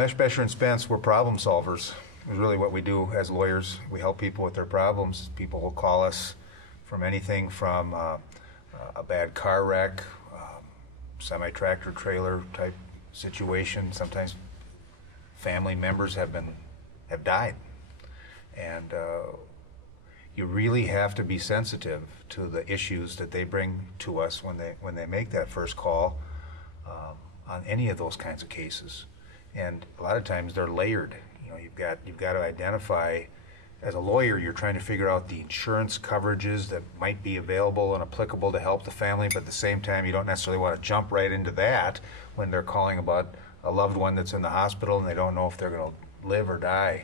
Meshbesher and Spence, we're problem solvers. Is really what we do as lawyers. We help people with their problems. People will call us from anything from a bad car wreck, semi-tractor trailer type situation. Sometimes family members have died, and you really have to be sensitive to the issues that they bring to us when they make that first call on any of those kinds of cases. And a lot of times they're layered. You know, you've got to identify. As a lawyer, you're trying to figure out the insurance coverages that might be available and applicable to help the family, but at the same time, you don't necessarily want to jump right into that when they're calling about a loved one that's in the hospital and they don't know if they're going to live or die.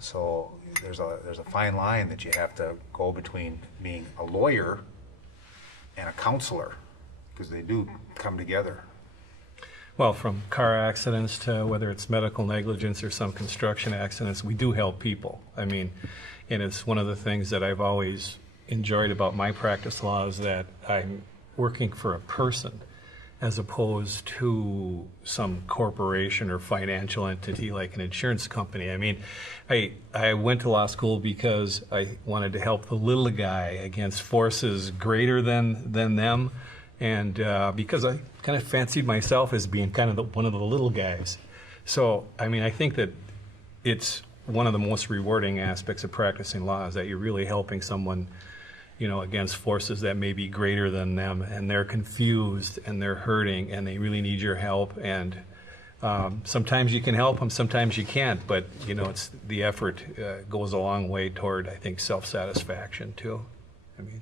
So there's a fine line that you have to go between being a lawyer and a counselor, because they do come together. Well, from car accidents to whether it's medical negligence or some construction accidents, we do help people. I mean, and it's one of the things that I've always enjoyed about my practice law is that I'm working for a person as opposed to some corporation or financial entity like an insurance company. I mean, I went to law school because I wanted to help the little guy against forces greater than them. And because I kind of fancied myself as being kind of one of the little guys. So, I mean, I think that it's one of the most rewarding aspects of practicing law is that you're really helping someone, you know, against forces that may be greater than them, and they're confused and they're hurting and they really need your help. And sometimes you can help them, sometimes you can't, but, you know, it's the effort goes a long way toward, I think, self-satisfaction too. I mean,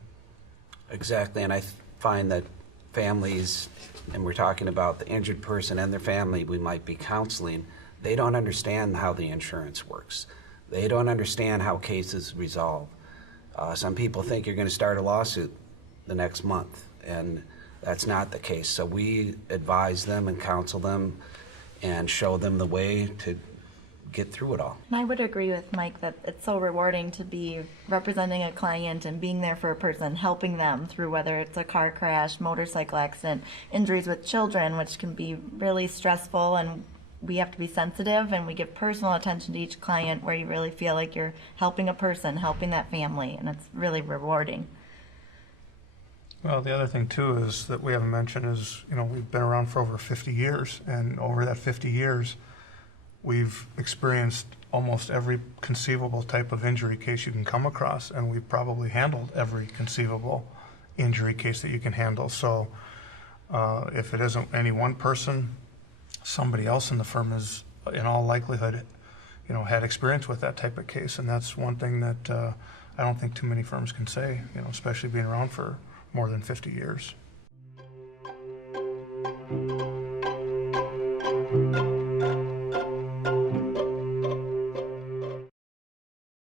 exactly, and I find that families, and we're talking about the injured person and their family we might be counseling, they don't understand how the insurance works. They don't understand how cases resolve. Some people think you're going to start a lawsuit the next month, and that's not the case. So we advise them and counsel them and show them the way to get through it all. And I would agree with Mike that it's so rewarding to be representing a client and being there for a person, helping them through whether it's a car crash, motorcycle accident, injuries with children, which can be really stressful, and we have to be sensitive and we give personal attention to each client where you really feel like you're helping a person, helping that family, and it's really rewarding. Well, the other thing too is that we haven't mentioned is, you know, we've been around for over 50 years, and over that 50 years we've experienced almost every conceivable type of injury case you can come across, and we've probably handled every conceivable injury case that you can handle. So if it isn't any one person, somebody else in the firm is, in all likelihood, you know, had experience with that type of case, and that's one thing that I don't think too many firms can say, you know, especially being around for more than 50 years.